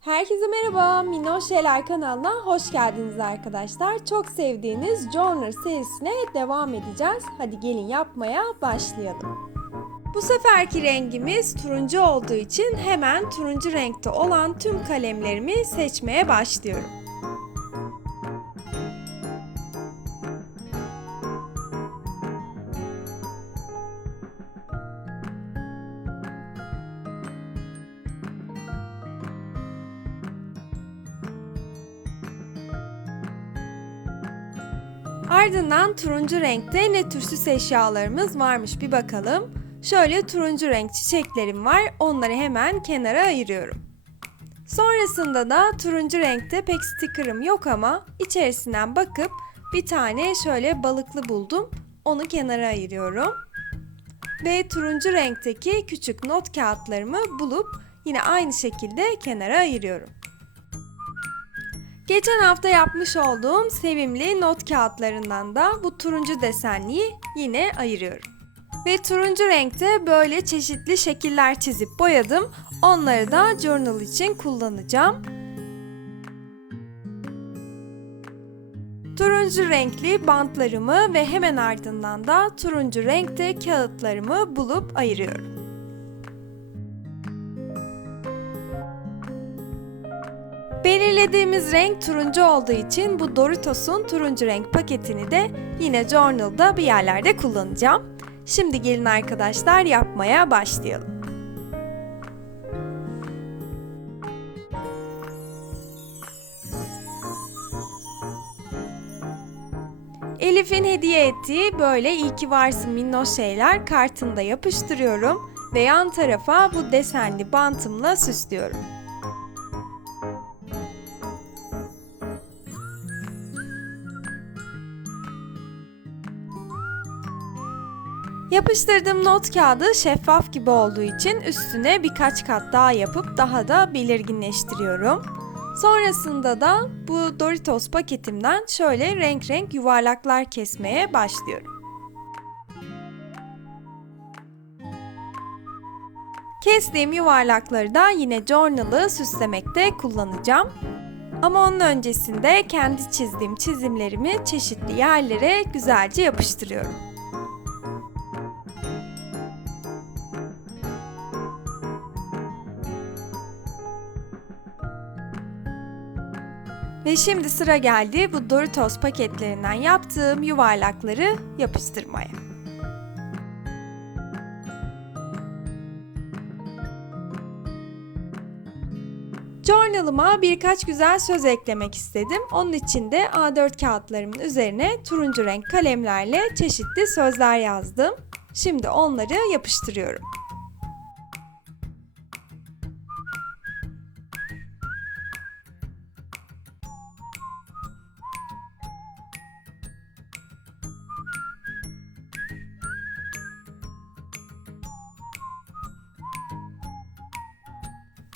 Herkese merhaba, Minnoş Şeyler kanalına hoş geldiniz arkadaşlar. Çok sevdiğiniz Journal serisine devam edeceğiz. Hadi gelin yapmaya başlayalım. Bu seferki rengimiz turuncu olduğu için hemen turuncu renkte olan tüm kalemlerimi seçmeye başlıyorum. Ardından turuncu renkte ne tür süs eşyalarımız varmış bir bakalım. Şöyle turuncu renk çiçeklerim var. Onları hemen kenara ayırıyorum. Sonrasında da turuncu renkte pek sticker'ım yok ama içerisinden bakıp bir tane şöyle balıklı buldum. Onu kenara ayırıyorum. Ve turuncu renkteki küçük not kağıtlarımı bulup yine aynı şekilde kenara ayırıyorum. Geçen hafta yapmış olduğum sevimli not kağıtlarından da bu turuncu desenliyi yine ayırıyorum. Ve turuncu renkte böyle çeşitli şekiller çizip boyadım. Onları da journal için kullanacağım. Turuncu renkli bantlarımı ve hemen ardından da turuncu renkte kağıtlarımı bulup ayırıyorum. Belirlediğimiz renk turuncu olduğu için bu Doritos'un turuncu renk paketini de yine Journal'da bir yerlerde kullanacağım. Şimdi gelin arkadaşlar yapmaya başlayalım. Elif'in hediye ettiği böyle iyi ki varsın minnoş şeyler kartında yapıştırıyorum ve yan tarafa bu desenli bantımla süslüyorum. Yapıştırdığım not kağıdı şeffaf gibi olduğu için üstüne birkaç kat daha yapıp daha da belirginleştiriyorum. Sonrasında da bu Doritos paketimden şöyle renk renk yuvarlaklar kesmeye başlıyorum. Kestiğim yuvarlakları da yine journal'ı süslemekte kullanacağım. Ama onun öncesinde kendi çizdiğim çizimlerimi çeşitli yerlere güzelce yapıştırıyorum. Ve şimdi sıra geldi bu Doritos paketlerinden yaptığım yuvarlakları yapıştırmaya. Journal'ıma birkaç güzel söz eklemek istedim. Onun için de A4 kağıtlarımın üzerine turuncu renk kalemlerle çeşitli sözler yazdım. Şimdi onları yapıştırıyorum.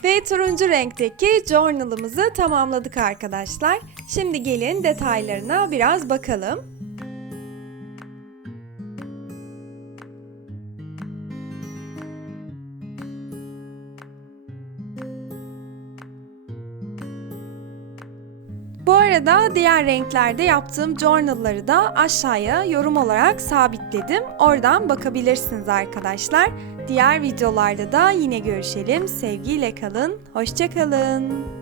Ve turuncu renkteki journal'ımızı tamamladık arkadaşlar. Şimdi gelin detaylarına biraz bakalım. Bu arada diğer renklerde yaptığım journal'ları da aşağıya yorum olarak sabitledim. Oradan bakabilirsiniz arkadaşlar. Diğer videolarda da yine görüşelim. Sevgiyle kalın, hoşçakalın.